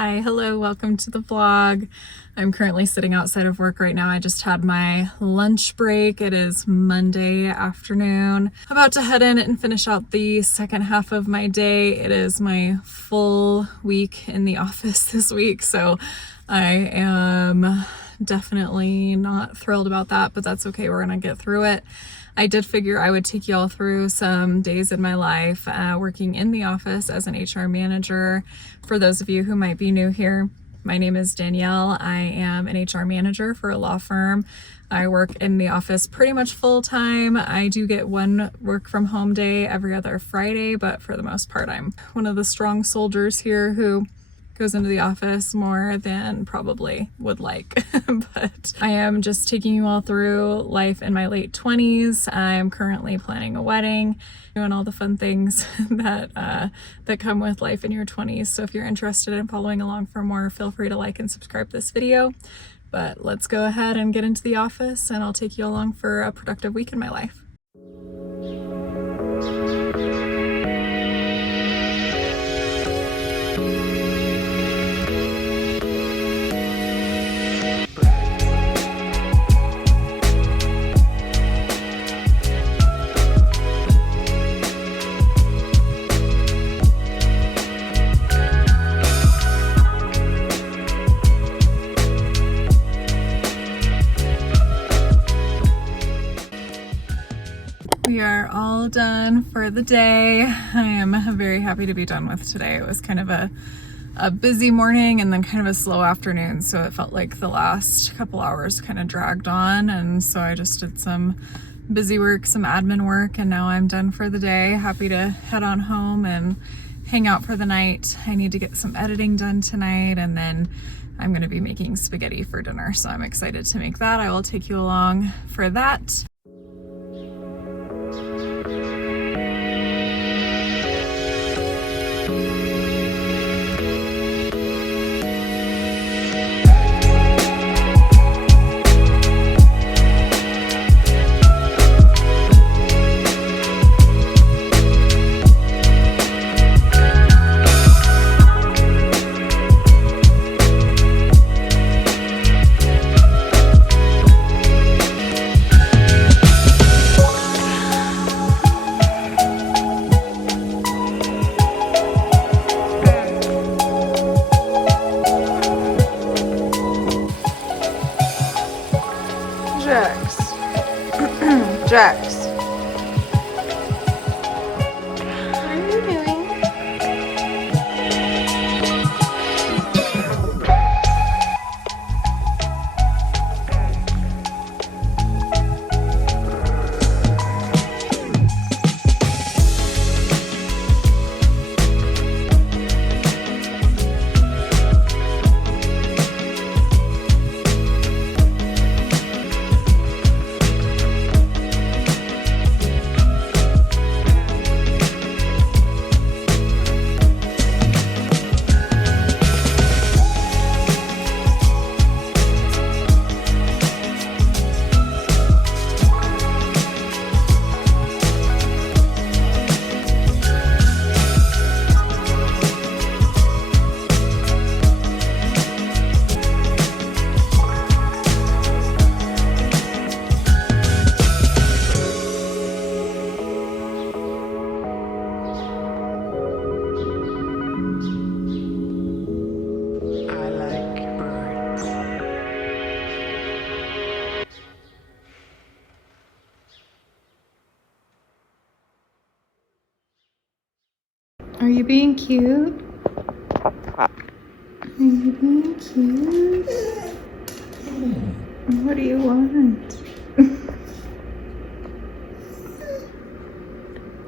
Hi, hello, welcome to the vlog. I'm currently sitting outside of work right now. I just had my lunch break. It is Monday afternoon. About to head in and finish out the second half of my day. It is my full week in the office this week, so I am definitely not thrilled about that, but that's okay. We're gonna get through it. I did figure I would take you all through some days in my life working in the office as an HR manager. For those of you who might be new here, my name is Danielle. I am an HR manager for a law firm. I work in the office pretty much full time. I do get one work from home day every other Friday, but for the most part, I'm one of the strong soldiers here who goes into the office more than probably would like. But I am just taking you all through life in my late 20s. I'm currently planning a wedding, doing all the fun things that come with life in your 20s. So if you're interested in following along for more, feel free to like and subscribe this video. But let's go ahead and get into the office and I'll take you along for a productive week in my life. We are all done for the day. I am very happy to be done with today. It was kind of a busy morning and then kind of a slow afternoon, so it felt like the last couple hours kind of dragged on, and so I just did some busy work, some admin work, and now I'm done for the day. Happy to head on home and hang out for the night. I need to get some editing done tonight, and then I'm going to be making spaghetti for dinner, so I'm excited to make that. I will take you along for that. Jax. What are you doing? Are you being cute? Are you being cute? What do you want?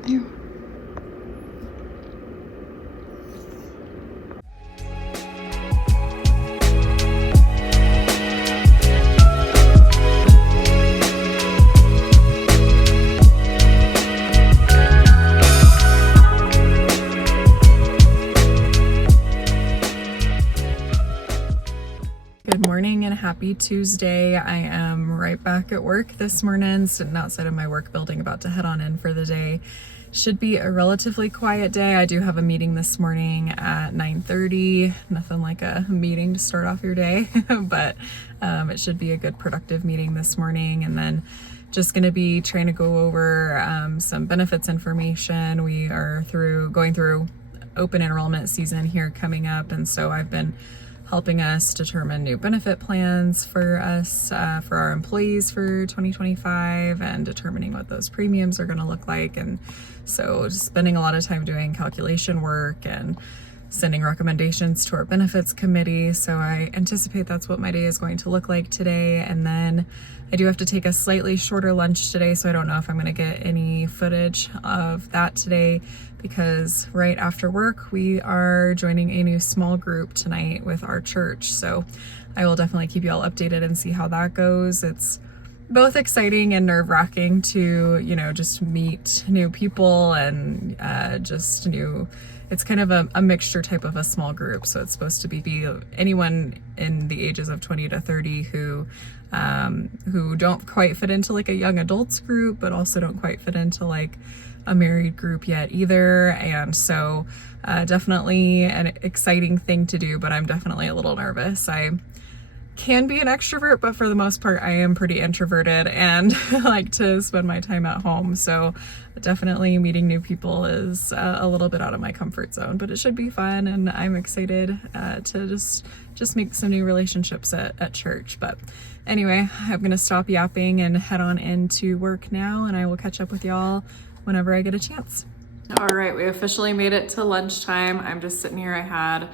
Ew. Good morning and happy Tuesday. I am right back at work this morning, sitting outside of my work building, about to head on in for the day. Should be a relatively quiet day. I do have a meeting this morning at 9:30. Nothing like a meeting to start off your day, but it should be a good productive meeting this morning. And then just going to be trying to go over some benefits information. We are going through open enrollment season here coming up, and so I've been helping us determine new benefit plans for us, for our employees for 2025, and determining what those premiums are going to look like. And so just spending a lot of time doing calculation work and sending recommendations to our benefits committee. So I anticipate that's what my day is going to look like today. And then I do have to take a slightly shorter lunch today, so I don't know if I'm going to get any footage of that today, because right after work we are joining a new small group tonight with our church. So I will definitely keep you all updated and see how that goes. It's both exciting and nerve-wracking to, just meet new people and it's kind of a mixture type of a small group. So it's supposed to be anyone in the ages of 20 to 30 who don't quite fit into like a young adults group, but also don't quite fit into like a married group yet either. And so definitely an exciting thing to do, but I'm definitely a little nervous. I can be an extrovert, but for the most part I am pretty introverted and like to spend my time at home. So definitely meeting new people is a little bit out of my comfort zone, but it should be fun, and I'm excited to just make some new relationships at church. But anyway, I'm gonna stop yapping and head on into work now, and I will catch up with y'all whenever I get a chance. All right, we officially made it to lunchtime. I'm just sitting here. I had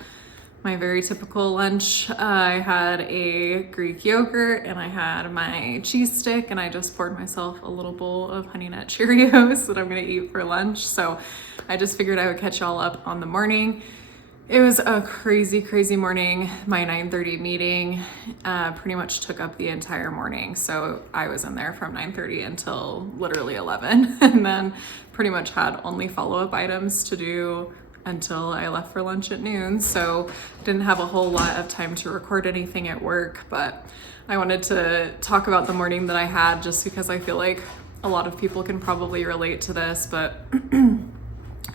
my very typical lunch. I had a Greek yogurt and I had my cheese stick, and I just poured myself a little bowl of Honey Nut Cheerios that I'm gonna eat for lunch. So I just figured I would catch y'all up on the morning. It was a crazy, crazy morning. My 9:30 meeting pretty much took up the entire morning. So I was in there from 9:30 until literally 11, and then pretty much had only follow-up items to do until I left for lunch at noon. So didn't have a whole lot of time to record anything at work, but I wanted to talk about the morning that I had, just because I feel like a lot of people can probably relate to this. But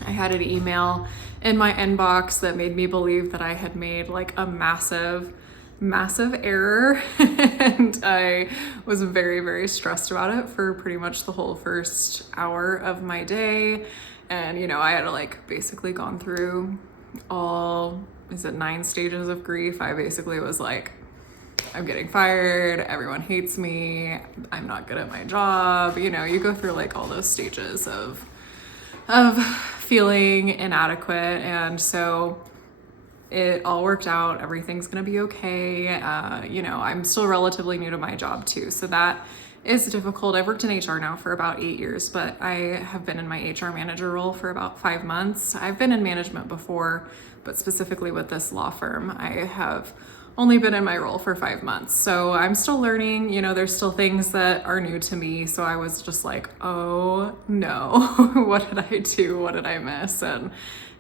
I had an email in my inbox that made me believe that I had made like a massive error and I was very, very stressed about it for pretty much the whole first hour of my day. And I had like basically gone through 9 stages of grief. I basically was like, I'm getting fired, everyone hates me, I'm not good at my job. You go through like all those stages of feeling inadequate. And so it all worked out. Everything's gonna be okay. I'm still relatively new to my job too, so that is difficult. I've worked in HR now for about 8 years, but I have been in my HR manager role for about 5 months. I've been in management before, but specifically with this law firm, I have only been in my role for 5 months. So I'm still learning, there's still things that are new to me. So I was just like, oh no, what did I do? What did I miss?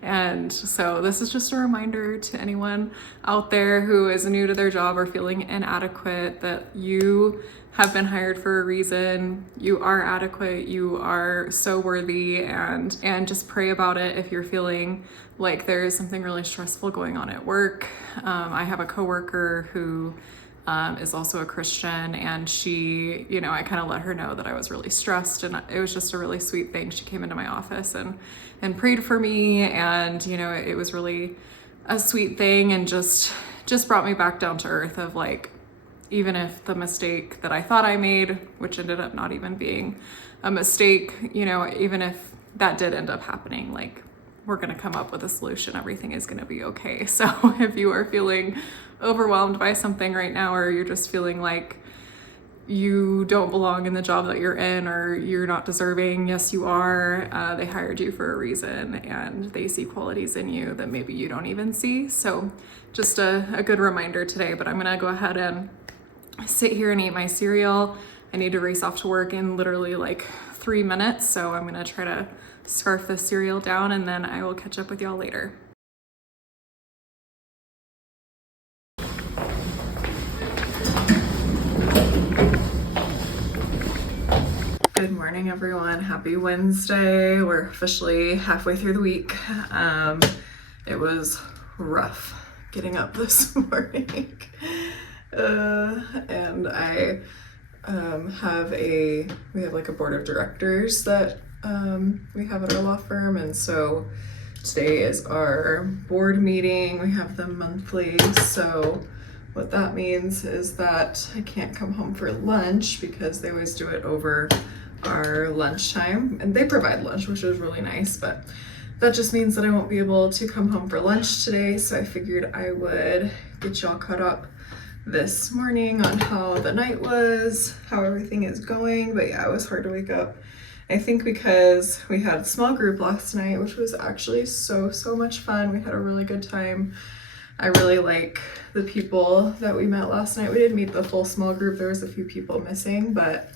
And so this is just a reminder to anyone out there who is new to their job or feeling inadequate, that you have been hired for a reason. You are adequate. You are so worthy, and just pray about it if you're feeling like there is something really stressful going on at work. I have a coworker who is also a Christian, and she, I kind of let her know that I was really stressed, and it was just a really sweet thing. She came into my office and prayed for me, and it was really a sweet thing, and just brought me back down to earth of like, even if the mistake that I thought I made, which ended up not even being a mistake, even if that did end up happening, like, we're gonna come up with a solution. Everything is gonna be okay. So if you are feeling overwhelmed by something right now, or you're just feeling like you don't belong in the job that you're in, or you're not deserving, yes, you are. They hired you for a reason, and they see qualities in you that maybe you don't even see. So just a good reminder today. But I'm gonna go ahead and sit here and eat my cereal. I need to race off to work in literally like 3 minutes, so I'm gonna try to scarf this cereal down, and then I will catch up with y'all later. Good morning, everyone. Happy Wednesday. We're officially halfway through the week. It was rough getting up this morning. And I we have like a board of directors that we have at our law firm, and so today is our board meeting. We have them monthly, so what that means is that I can't come home for lunch because they always do it over our lunchtime, and they provide lunch, which is really nice, but that just means that I won't be able to come home for lunch today. So I figured I would get y'all caught up this morning on how the night was, how everything is going. But yeah, it was hard to wake up. I think because we had a small group last night, which was actually so much fun. We had a really good time. I really like the people that we met last night. We didn't meet the full small group. There was a few people missing, but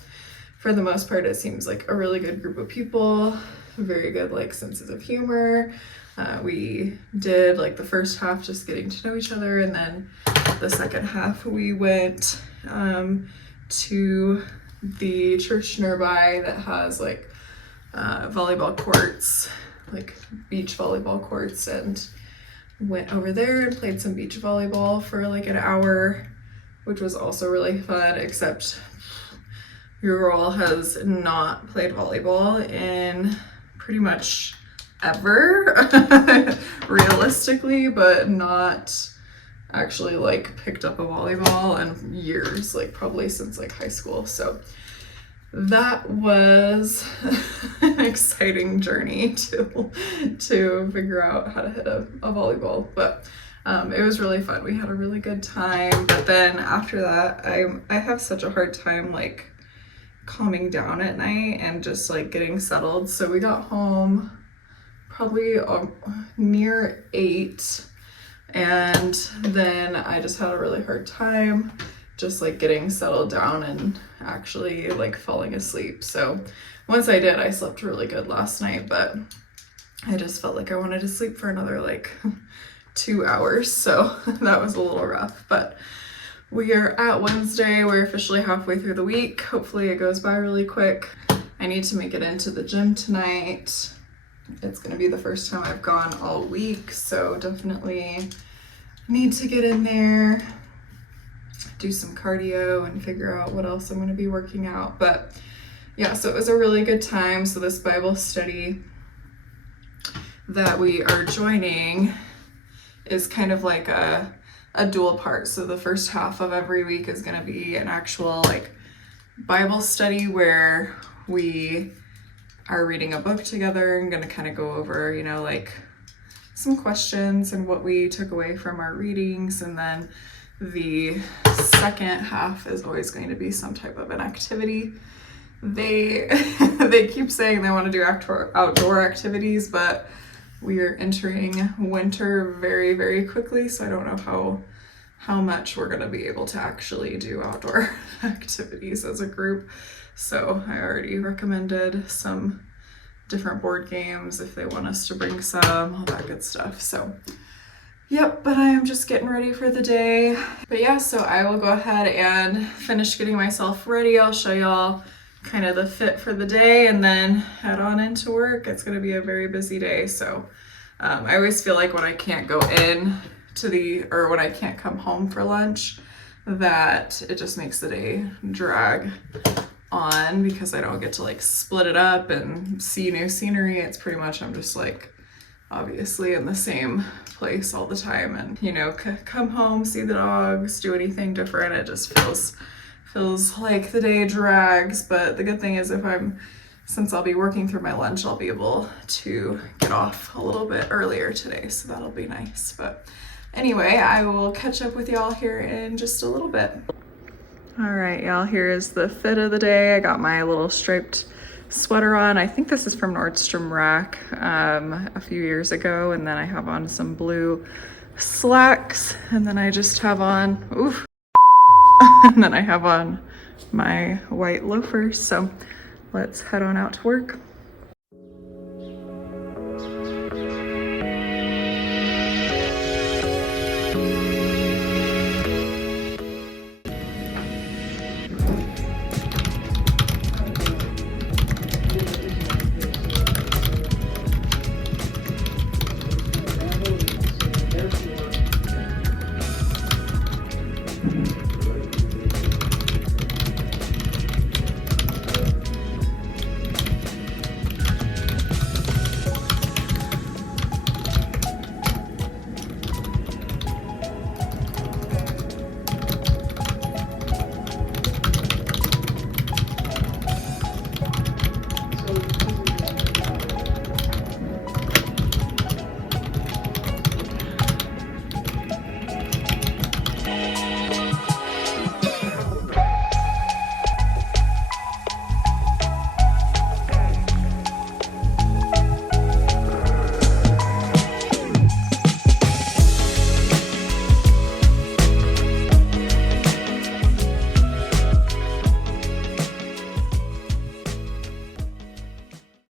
for the most part, it seems like a really good group of people, very good like senses of humor. We did like the first half just getting to know each other, and then the second half we went to the church nearby that has like volleyball courts, like beach volleyball courts, and went over there and played some beach volleyball for like an hour, which was also really fun, except your girl has not played volleyball in pretty much ever, realistically, but not actually like picked up a volleyball in years, like probably since like high school. So that was an exciting journey to figure out how to hit a volleyball, but it was really fun. We had a really good time, but then after that, I have such a hard time like calming down at night and just like getting settled. So we got home probably near 8, and then I just had a really hard time just like getting settled down and actually like falling asleep. So once I did, I slept really good last night, but I just felt like I wanted to sleep for another like 2 hours. So that was a little rough, but we are at Wednesday. We're officially halfway through the week. Hopefully it goes by really quick. I need to make it into the gym tonight. It's gonna be the first time I've gone all week, so definitely need to get in there, do some cardio, and figure out what else I'm gonna be working out. But yeah, so it was a really good time. So this Bible study that we are joining is kind of like a dual part. So the first half of every week is going to be an actual like Bible study where we are reading a book together and going to kind of go over, you know, like some questions and what we took away from our readings. And then the second half is always going to be some type of an activity. They keep saying they want to do outdoor activities, but we are entering winter very quickly, so I don't know how much we're going to be able to actually do outdoor activities as a group. So I already recommended some different board games if they want us to bring some, all that good stuff. So yep, but I am just getting ready for the day. But yeah, so I will go ahead and finish getting myself ready. I'll show y'all kind of the fit for the day and then head on into work. It's going to be a very busy day. So I always feel like when I can't go in or when I can't come home for lunch, that it just makes the day drag on because I don't get to like split it up and see new scenery. It's pretty much, I'm just like obviously in the same place all the time, and you know, come home, see the dogs, do anything different. It just feels like the day drags. But the good thing is since I'll be working through my lunch, I'll be able to get off a little bit earlier today, so that'll be nice. But anyway, I will catch up with y'all here in just a little bit. All right, y'all, here is the fit of the day. I got my little striped sweater on. I think this is from Nordstrom Rack a few years ago, and then I have on some blue slacks, and then I just have on, and then I have on my white loafers. So let's head on out to work.